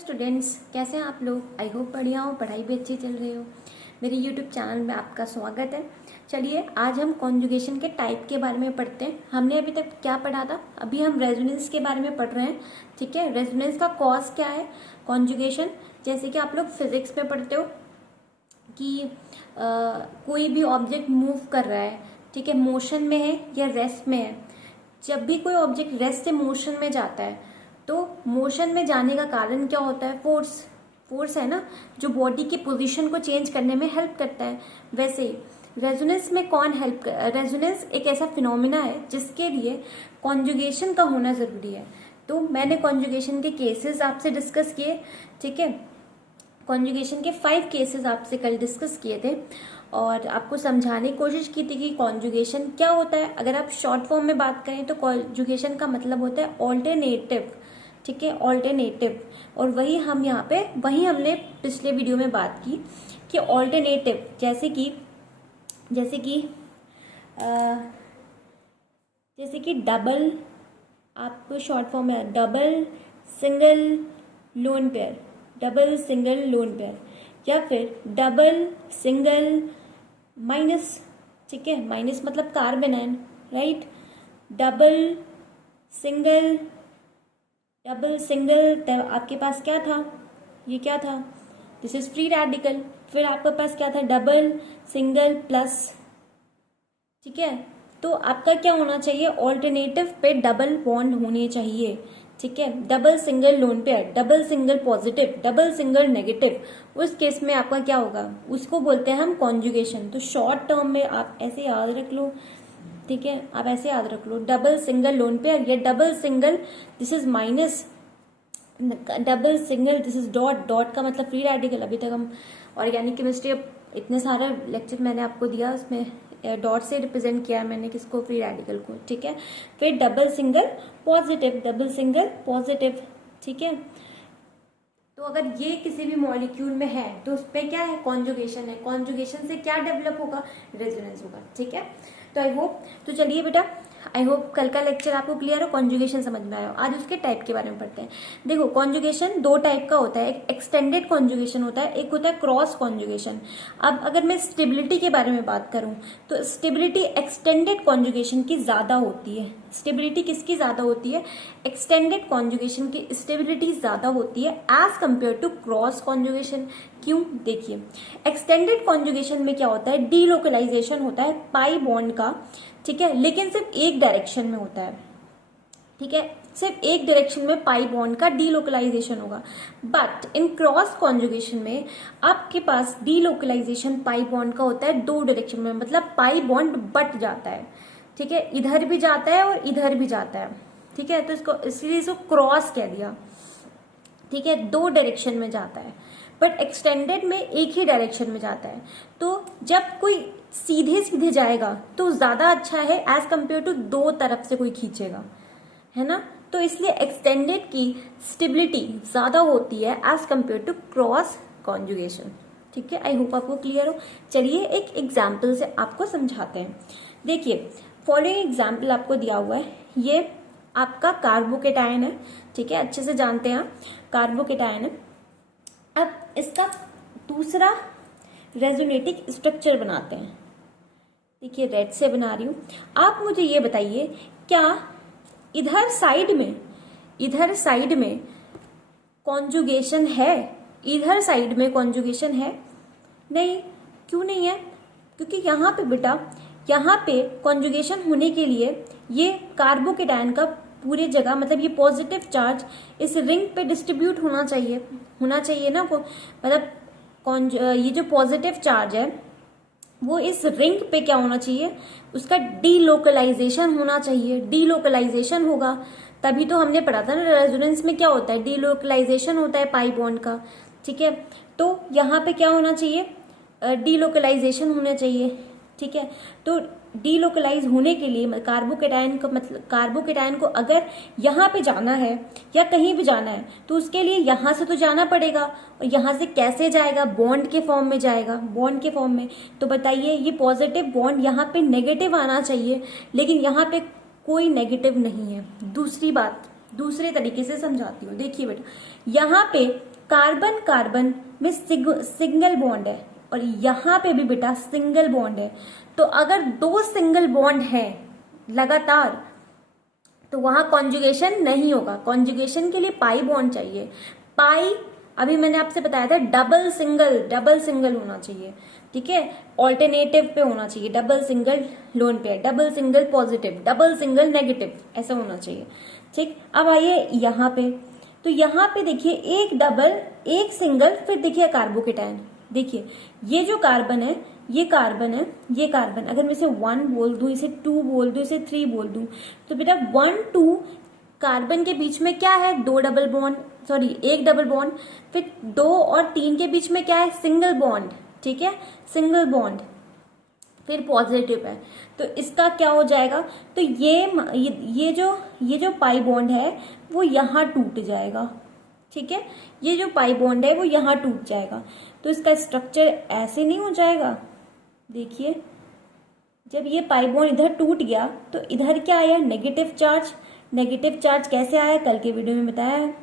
Students, कैसे हैं आप लोग। आई होप बढ़िया हो, पढ़ाई भी अच्छी चल रही हो। मेरे यूट्यूब चैनल में आपका स्वागत है। चलिए आज हम कॉन्जुगेशन के टाइप के बारे में पढ़ते हैं। हमने अभी तक क्या पढ़ा था, अभी हम रेजोनेंस के बारे में पढ़ रहे हैं। ठीक है, रेजोनेंस का कॉज क्या है, कॉन्जुगेशन। जैसे कि आप लोग फिजिक्स में पढ़ते हो कि कोई भी ऑब्जेक्ट मूव कर रहा है, ठीक है, मोशन में है या रेस्ट में है। जब भी कोई ऑब्जेक्ट रेस्ट से मोशन में जाता है तो मोशन में जाने का कारण क्या होता है, फोर्स है ना, जो बॉडी की पोजीशन को चेंज करने में हेल्प करता है। वैसे ही रेजोनेंस में कौन हेल्प कर, रेजोनेंस एक ऐसा फिनोमिना है जिसके लिए कॉन्जुगेशन का होना जरूरी है। तो मैंने कॉन्जुगेशन के केसेस आपसे डिस्कस किए। ठीक है, कॉन्जुगेशन के 5 केसेस आपसे कल डिस्कस किए थे और आपको समझाने की कोशिश की थी कि कॉन्जुगेशन क्या होता है। अगर आप शॉर्ट फॉर्म में बात करें तो कॉन्जुगेशन का मतलब होता है ऑल्टरनेटिव। ठीक है, ऑल्टरनेटिव। और वही हमने पिछले वीडियो में बात की कि ऑल्टरनेटिव जैसे कि डबल, आपको शॉर्ट फॉर्म में double single lone pair, double single lone pair, या फिर डबल सिंगल माइनस। ठीक है, माइनस मतलब carbon ion, right. Double single आपके पास क्या था, ये क्या था, दिस इज फ्री रेडिकल। फिर आपके पास क्या था, डबल सिंगल प्लस। ठीक है, तो आपका क्या होना चाहिए, ऑल्टरनेटिव पे डबल बॉन्ड होने चाहिए। ठीक है, double single lone pair, double single positive, double single negative, उस केस में आपका क्या होगा, उसको बोलते हैं हम कॉन्जुगेशन। तो शॉर्ट टर्म में आप ऐसे याद रख लो। ठीक है, आप ऐसे याद रख लो, डबल सिंगल लोन पेयर या double single, this is minus, double single this is dot का मतलब फ्री रेडिकल। अभी तक हम ऑर्गेनिक केमिस्ट्री, इतने सारा लेक्चर मैंने आपको दिया, उसमें डॉट से रिप्रेजेंट किया मैंने किसको, फ्री रेडिकल को। ठीक है, फिर double single positive, double single positive. ठीक है, तो अगर ये किसी भी मॉलिक्यूल में है तो उस पर क्या है, कॉन्जुगेशन है। कॉन्जुगेशन से क्या डेवलप होगा, रेजोनेंस होगा। ठीक है, तो आई होप, तो चलिए बेटा, आई होप कल का लेक्चर आपको क्लियर हो, कॉन्जुगेशन समझ में आया। आज उसके टाइप के बारे में पढ़ते हैं। देखो, कॉन्जुगेशन 2 टाइप का होता है, एक एक्सटेंडेड कॉन्जुगेशन होता है, एक होता है क्रॉस कॉन्जुगेशन। अब अगर मैं स्टेबिलिटी के बारे में बात करूं तो स्टेबिलिटी एक्सटेंडेड कॉन्जुगेशन की ज्यादा होती है। स्टेबिलिटी किसकी ज्यादा होती है, एक्सटेंडेड कॉन्जुगेशन की स्टेबिलिटी ज्यादा होती है as compare to cross conjugation. क्यों, देखिए, एक्सटेंडेड कॉन्जुगेशन में क्या होता है, डीलोकलाइजेशन होता है पाई बॉन्ड का। ठीक है, लेकिन सिर्फ एक डायरेक्शन में होता है। ठीक है, सिर्फ एक डायरेक्शन में पाई बॉन्ड का डीलोकलाइजेशन होगा। बट इन क्रॉस कॉन्जुगेशन में आपके पास डीलोकलाइजेशन पाई बॉन्ड का होता है 2 डायरेक्शन में, मतलब पाई बॉन्ड बट जाता है। ठीक है, इधर भी जाता है और इधर भी जाता है। ठीक है, तो इसलिए इसको क्रॉस कह दिया। ठीक है, 2 डायरेक्शन में जाता है, बट एक्सटेंडेड में एक ही डायरेक्शन में जाता है। तो जब कोई सीधे सीधे जाएगा तो ज्यादा अच्छा है एज कंपेयर टू 2 तरफ से कोई खींचेगा, है ना। तो इसलिए एक्सटेंडेड की स्टेबिलिटी ज्यादा होती है as compare to cross conjugation. ठीक है, आई होप आपको क्लियर हो। चलिए एक एग्जाम्पल से आपको समझाते हैं। देखिए, फॉलोइंग एग्जाम्पल आपको दिया हुआ है, ये आपका कार्बोकेटायन है। ठीक है, अच्छे से जानते हैं आप, कार्बोकेटायन है। अब इसका दूसरा रेजोनेटिक स्ट्रक्चर बनाते हैं। देखिए, रेड से बना रही हूं। आप मुझे ये बताइए, क्या इधर साइड में कॉन्जुगेशन है, इधर साइड में कॉन्जुगेशन है? नहीं। क्यों नहीं है? क्योंकि यहाँ पे बेटा, यहाँ पे कॉन्जुगेशन होने के लिए ये कार्बोकेटायन का पूरे जगह, मतलब ये पॉजिटिव चार्ज इस रिंग पे डिस्ट्रीब्यूट होना चाहिए ना, मतलब ये जो पॉजिटिव चार्ज है वो इस रिंग पे क्या होना चाहिए, उसका डीलोकलाइजेशन होना चाहिए। डीलोकलाइजेशन होगा तभी तो हमने पढ़ा था ना, रेजोनेंस में क्या होता है, डीलोकलाइजेशन होता है पाई बॉन्ड का। ठीक है, तो यहाँ पे क्या होना चाहिए, डीलोकलाइजेशन होना चाहिए। ठीक है, तो डीलोकलाइज होने के लिए कार्बोकेटायन को अगर यहाँ पे जाना है या कहीं भी जाना है तो उसके लिए यहाँ से तो जाना पड़ेगा। और यहाँ से कैसे जाएगा, बॉन्ड के फॉर्म में जाएगा, बॉन्ड के फॉर्म में। तो बताइए, ये पॉजिटिव बॉन्ड यहाँ पे नेगेटिव आना चाहिए, लेकिन यहाँ पे कोई नेगेटिव नहीं है। दूसरी बात, दूसरे तरीके से समझाती हूँ। देखिए बेटा, यहाँ पे कार्बन कार्बन में सिंगल बॉन्ड है और यहाँ पे भी बेटा सिंगल बॉन्ड है। तो अगर दो सिंगल बॉन्ड है लगातार तो वहां कॉन्जुगेशन नहीं होगा। कॉन्जुगेशन के लिए पाई बॉन्ड चाहिए। पाई अभी मैंने आपसे बताया था डबल सिंगल होना चाहिए, ठीक है, ऑल्टरनेटिव पे होना चाहिए। डबल सिंगल लोन पे, double single positive, double single negative, ऐसा होना चाहिए। ठीक, अब आइए यहाँ पे, तो यहाँ पे देखिए एक डबल एक सिंगल, फिर देखिए कार्बोकेटायन। देखिए ये जो कार्बन है ये कार्बन है, ये कार्बन, अगर मैं इसे 1 बोल दूं, इसे 2 बोल दूं, इसे 3 बोल दूं, तो बेटा 1 2 कार्बन के बीच में क्या है, एक डबल बॉन्ड, फिर 2 और 3 के बीच में क्या है, सिंगल बॉन्ड, ठीक है, सिंगल बॉन्ड, फिर पॉजिटिव है। तो इसका क्या हो जाएगा, तो ये जो पाई बॉन्ड है वो यहाँ टूट जाएगा, ठीक है, ये जो पाई बॉन्ड है वो यहाँ टूट जाएगा। तो इसका स्ट्रक्चर ऐसे नहीं हो जाएगा। देखिए जब ये पाई बॉन्ड इधर टूट गया तो इधर क्या आया, नेगेटिव चार्ज। नेगेटिव चार्ज कैसे आया, कल के वीडियो में बताया है।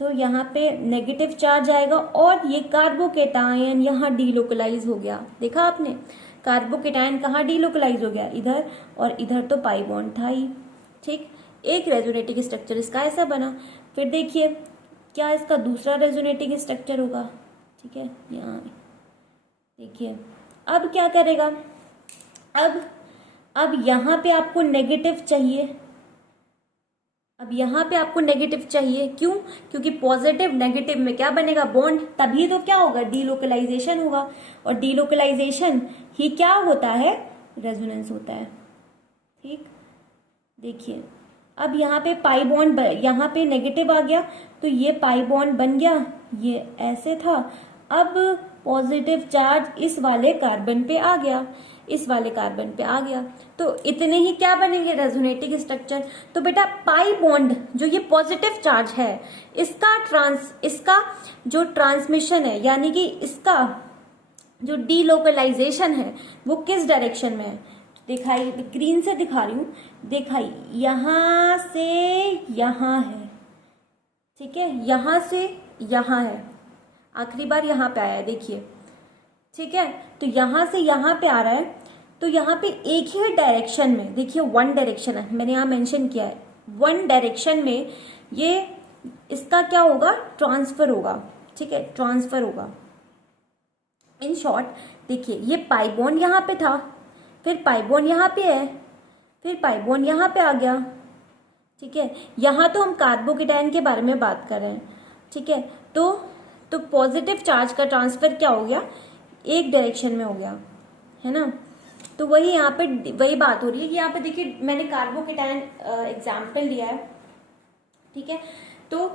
तो यहाँ पे नेगेटिव चार्ज आएगा और ये कार्बोकेटायन यहाँ डीलोकलाइज हो गया। देखा आपने, कार्बोकेटायन कहाँ डीलोकलाइज हो गया, इधर, और इधर तो पाई बॉन्ड था ही। ठीक, एक रेजोनेटिंग स्ट्रक्चर इसका ऐसा बना। फिर देखिए क्या इसका दूसरा रेजोनेटिंग स्ट्रक्चर होगा, ठीक है, यहाँ देखिए। अब क्या करेगा, अब यहाँ पे आपको नेगेटिव चाहिए। अब यहाँ पे आपको नेगेटिव चाहिए, क्यों, क्योंकि पॉजिटिव नेगेटिव में क्या बनेगा, बॉन्ड, तभी तो क्या होगा, डीलोकलाइजेशन होगा। और डीलोकलाइजेशन ही क्या होता है, रेजोनेंस होता है। ठीक, देखिए अब यहाँ पे पाई बॉन्ड, यहाँ पे नेगेटिव आ गया तो ये पाई बॉन्ड बन गया, ये ऐसे था। अब पॉजिटिव चार्ज इस वाले कार्बन पे आ गया, इस वाले कार्बन पे आ गया, तो इतने ही क्या बनेंगे, रेजोनेटिंग स्ट्रक्चर। तो बेटा पाई बॉन्ड जो ये पॉजिटिव चार्ज है, इसका जो ट्रांसमिशन है, यानी कि इसका जो डीलोकलाइजेशन है वो किस डायरेक्शन में है, दिखाई, ग्रीन से दिखा रही हूँ, दिखाई, यहां से यहां है, ठीक है, यहां से यहां है, आखिरी बार यहां पे आया है, देखिए, ठीक है। तो यहां से यहां पे आ रहा है, तो यहाँ पे एक ही डायरेक्शन में, देखिए 1 डायरेक्शन है, मैंने यहाँ मेंशन किया है, 1 डायरेक्शन में ये इसका क्या होगा, ट्रांसफर होगा, ठीक है, ट्रांसफर होगा। इन शॉर्ट देखिए ये पाई बॉन्ड यहाँ पे था, फिर पाई बॉन्ड यहाँ पे है, फिर पाई बॉन्ड यहाँ पे आ गया, ठीक है। यहाँ तो हम कार्बोकेटायन के बारे में बात कर रहे हैं, ठीक है। तो पॉजिटिव चार्ज का ट्रांसफर क्या हो गया, एक डायरेक्शन में हो गया, है ना। तो वही यहाँ पे वही बात हो रही है कि यहाँ पे देखिए मैंने कार्बोकेटायन एग्जाम्पल लिया है, ठीक है। तो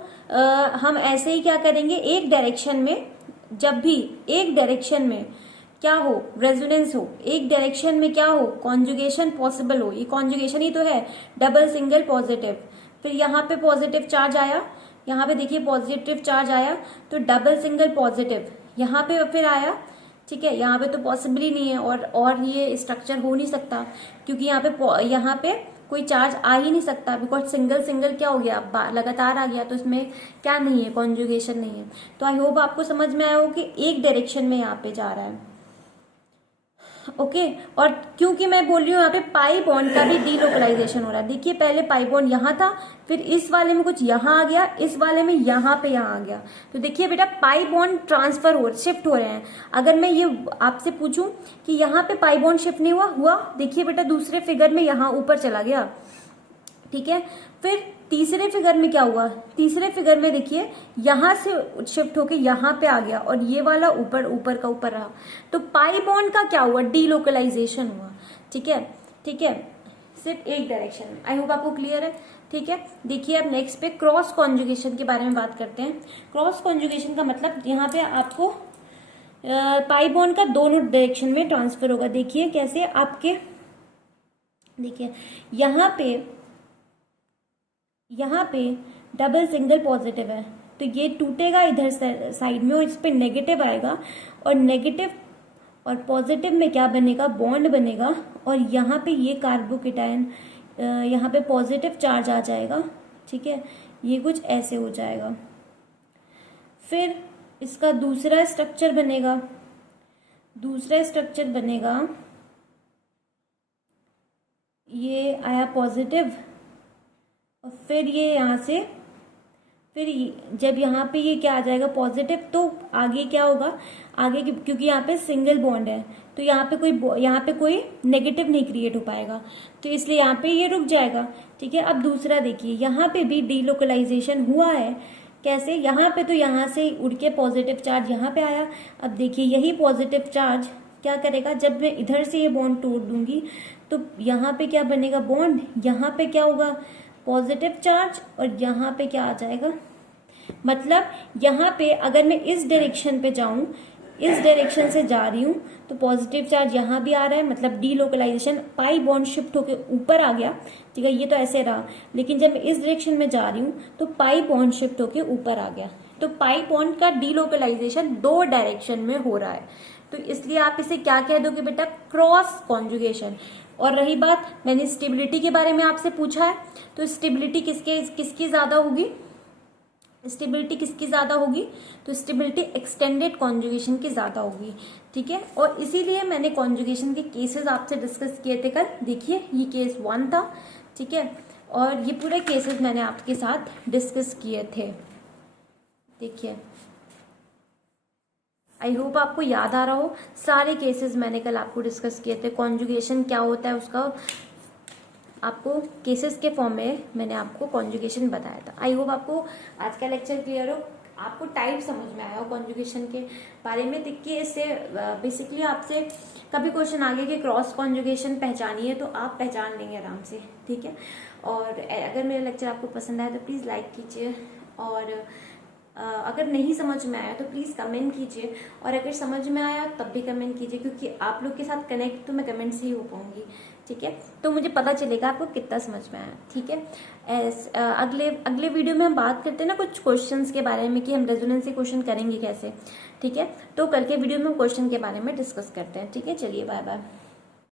हम ऐसे ही क्या करेंगे, एक डायरेक्शन में, जब भी एक डायरेक्शन में क्या हो, रेजोनेंस हो, एक डायरेक्शन में क्या हो, कॉन्जुगेशन पॉसिबल हो, ये कॉन्जुगेशन ही तो है, डबल सिंगल पॉजिटिव, फिर यहाँ पे पॉजिटिव चार्ज आया, यहाँ पे देखिए पॉजिटिव चार्ज आया, तो डबल सिंगल पॉजिटिव यहाँ पे फिर आया, ठीक है। यहाँ पे तो पॉसिबल ही नहीं है, और ये स्ट्रक्चर हो नहीं सकता, क्योंकि यहाँ पे कोई चार्ज आ ही नहीं सकता, बिकॉज सिंगल सिंगल क्या हो गया, लगातार आ गया, तो इसमें क्या नहीं है, कॉन्जुगेशन नहीं है। तो आई होप आपको समझ में आया हो कि एक डायरेक्शन में यहाँ पे जा रहा है, ओके। और क्योंकि मैं बोल रही हूँ यहाँ पे पाई बॉन्ड का भी डीलोकलाइजेशन हो रहा है, देखिए पहले पाई बॉन्ड यहाँ था, फिर इस वाले में कुछ यहाँ आ गया, इस वाले में यहाँ पे यहाँ आ गया, तो देखिए बेटा पाई बॉन्ड ट्रांसफर शिफ्ट हो रहे हैं। अगर मैं ये आपसे पूछूं कि यहाँ पे पाई बॉन्ड शिफ्ट नहीं हुआ, देखिए बेटा दूसरे फिगर में यहाँ ऊपर चला गया, ठीक है। फिर तीसरे फिगर में क्या हुआ, तीसरे फिगर में देखिए यहां से शिफ्ट होके यहाँ पे आ गया, और ये वाला ऊपर का ऊपर रहा, तो पाई बॉन्ड का क्या हुआ, डीलोकलाइजेशन हुआ, ठीक है, ठीक है, सिर्फ एक डायरेक्शन में। आई होप आपको क्लियर है, ठीक है। देखिए अब नेक्स्ट पे क्रॉस कॉन्जुगेशन के बारे में बात करते हैं। क्रॉस कॉन्जुगेशन का मतलब यहाँ पे आपको पाई बॉन्ड का दोनों डायरेक्शन में ट्रांसफर होगा। देखिए कैसे, आपके देखिए यहाँ पे डबल सिंगल पॉजिटिव है, तो ये टूटेगा इधर साइड में और इस पे नेगेटिव आएगा, और नेगेटिव और पॉजिटिव में क्या बनेगा, बॉन्ड बनेगा, और यहाँ पे ये कार्बोकेटायन, यहाँ पे पॉजिटिव चार्ज आ जाएगा, ठीक है, ये कुछ ऐसे हो जाएगा। फिर इसका दूसरा स्ट्रक्चर बनेगा, ये आया पॉजिटिव, और फिर ये यहाँ से, फिर जब यहाँ पे ये क्या आ जाएगा पॉजिटिव, तो आगे क्या होगा, आगे क्योंकि यहाँ पे सिंगल बॉन्ड है तो यहाँ पे कोई नेगेटिव नहीं क्रिएट हो पाएगा, तो इसलिए यहाँ पे ये रुक जाएगा। ठीक है, अब दूसरा देखिए, यहाँ पे भी डीलोकलाइजेशन हुआ है। कैसे, यहाँ पे तो यहाँ से उड़ के पॉजिटिव चार्ज यहाँ पे आया। अब देखिए यही पॉजिटिव चार्ज क्या करेगा, जब मैं इधर से ये बॉन्ड तोड़ दूंगी तो यहाँ पे क्या बनेगा बॉन्ड, यहाँ पे क्या होगा पॉजिटिव चार्ज, और यहाँ पे क्या आ जाएगा, मतलब यहाँ पे अगर मैं इस डायरेक्शन पे जाऊं, इस डायरेक्शन से जा रही हूं तो पॉजिटिव चार्ज यहाँ भी आ रहा है, मतलब डीलोकलाइजेशन, पाई बॉन्ड शिफ्ट होके ऊपर आ गया। ठीक है, ये तो ऐसे रहा, लेकिन जब मैं इस डायरेक्शन में जा रही हूँ तो पाई बॉन्ड शिफ्ट होके ऊपर आ गया। तो पाई बॉन्ड का डीलोकलाइजेशन 2 डायरेक्शन में हो रहा है, तो इसलिए आप इसे क्या कह दोगे बेटा, क्रॉस कॉन्जुगेशन। और रही बात, मैंने स्टेबिलिटी के बारे में आपसे पूछा है, तो स्टेबिलिटी किसकी ज्यादा होगी, स्टेबिलिटी किसकी ज्यादा होगी, तो स्टेबिलिटी एक्सटेंडेड कॉन्जुगेशन की ज्यादा होगी। ठीक है, और इसीलिए मैंने कॉन्जुगेशन के केसेस आपसे डिस्कस किए थे कल। देखिए ये केस 1 था, ठीक है, और ये पूरे केसेस मैंने आपके साथ डिस्कस किए थे। देखिए, आई होप आपको याद आ रहा हो, सारे केसेस मैंने कल आपको डिस्कस किए थे। कॉन्जुगेशन क्या होता है उसका आपको केसेस के फॉर्म में मैंने आपको कॉन्जुगेशन बताया था। आई होप आपको आज का लेक्चर क्लियर हो, आपको टाइप समझ में आया हो कॉन्जुगेशन के बारे में। देखिए, इससे बेसिकली आपसे कभी क्वेश्चन आगे कि क्रॉस कॉन्जुगेशन पहचानिए, तो आप पहचान लेंगे आराम से। ठीक है, और अगर मेरा लेक्चर आपको पसंद आया तो प्लीज़ लाइक कीजिए, और अगर नहीं समझ में आया तो प्लीज़ कमेंट कीजिए, और अगर समझ में आया तब भी कमेंट कीजिए, क्योंकि आप लोग के साथ कनेक्ट तो मैं कमेंट से ही हो पाऊंगी। ठीक है, तो मुझे पता चलेगा आपको कितना समझ में आया। ठीक है, अगले वीडियो में हम बात करते हैं ना कुछ क्वेश्चंस के बारे में कि हम रेजोनेंसी क्वेश्चन करेंगे कैसे। ठीक है, तो कल के वीडियो में हम क्वेश्चन के बारे में डिस्कस करते हैं। ठीक है, चलिए बाय बाय।